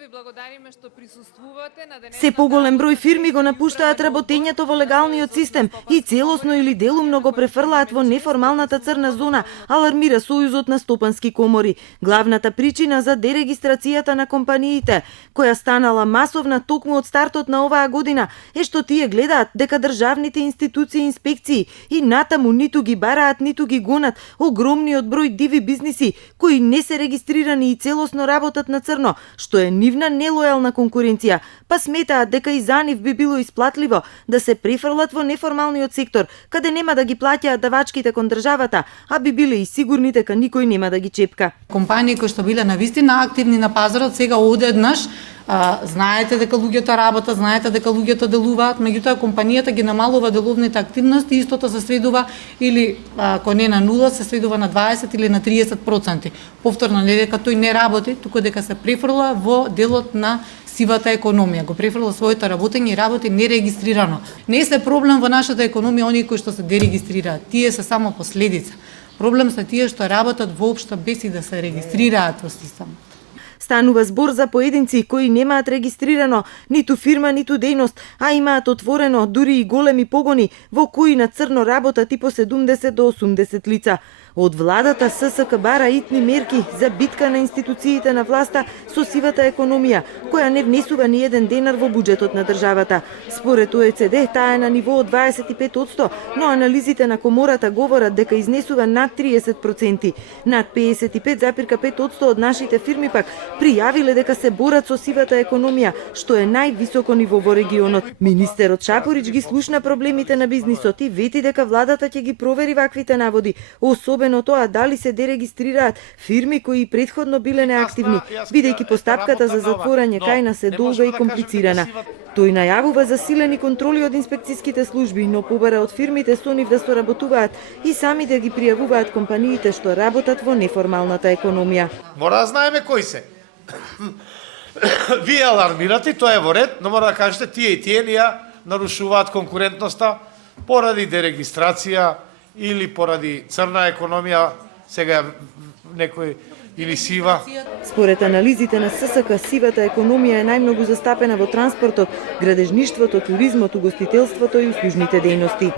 ви благодариме што присуствувате на денешната... Се поголем број фирми го напуштаат работењето во легалниот систем и целосно или делумно го префрлаат во неформалната црна зона, алармира Сојузот на стопански комори. Главната причина за дерегистрацијата на компаниите, која станала масовна токму од стартот на оваа година, е што тие гледаат дека државните институции и инспекции и натаму ниту ги бараат, ниту ги гонат огромниот број диви бизниси кои не се регистрирани и целосно работат на црно, што е нивна нелојална конкуренција, па сметаат дека и за нив би било исплатливо да се префрлат во неформалниот сектор, каде нема да ги плаќаат давачките кон државата, а би биле и сигурни дека никој нема да ги чепка. Компании кои што биле навистина активни на пазарот, сега одеднаш знаете дека луѓето работат, знаете дека луѓето делуваат, меѓутоа компанијата ги намалува деловните активности, истото се сведува или ако не на 0, се сведува на 20 или на 30%. Повторно не дека тој не работи, туку дека се префрла во делот на сивата економија, го префрла своето работење и работи нерегистрирано. Не се проблем во нашата економија оние кои што се дерегистрираат, тие се само последица. Проблем се тие што работат воопшто без и да се регистрираат во системот. Станува збор за поединци кои немаат регистрирано ниту фирма, ниту дејност, а имаат отворено дури и големи погони во кои на црно работат и по 70 до 80 лица. Од владата ССК бара итни мерки за битка на институциите на власта со сивата економија, која не внесува ни еден денар во буџетот на државата. Според ОЕЦД, таа е на ниво од 25%, но анализите на комората говорат дека изнесува над 30%. Над 55,5% од нашите фирми пак пријавиле дека се борат со сивата економија, што е највисоко ниво во регионот. Министерот Шапорич ги слушна проблемите на бизнисот и вети дека владата ќе ги провери ваквите наводи, особено тоа дали се дерегистрираат фирми кои претходно биле неактивни, бидејќи постапката за затворање кај нас е долга и комплицирана. Тој најавува засилени контроли од инспекцијските служби, но побара од фирмите со нив да соработуваат и сами да ги пријавуваат компаниите што работат во неформалната економија. Мора да знаеме кои се. Вие алармирате, тоа е во ред, но мора да кажете тие и тие ни ја нарушуваат конкурентноста поради дерегистрација или поради црна економија, сега некој или сива. Според анализите на ССК, сивата економија е најмногу застапена во транспортот, градежништвото, туризмот, угостителството и услужните дејности.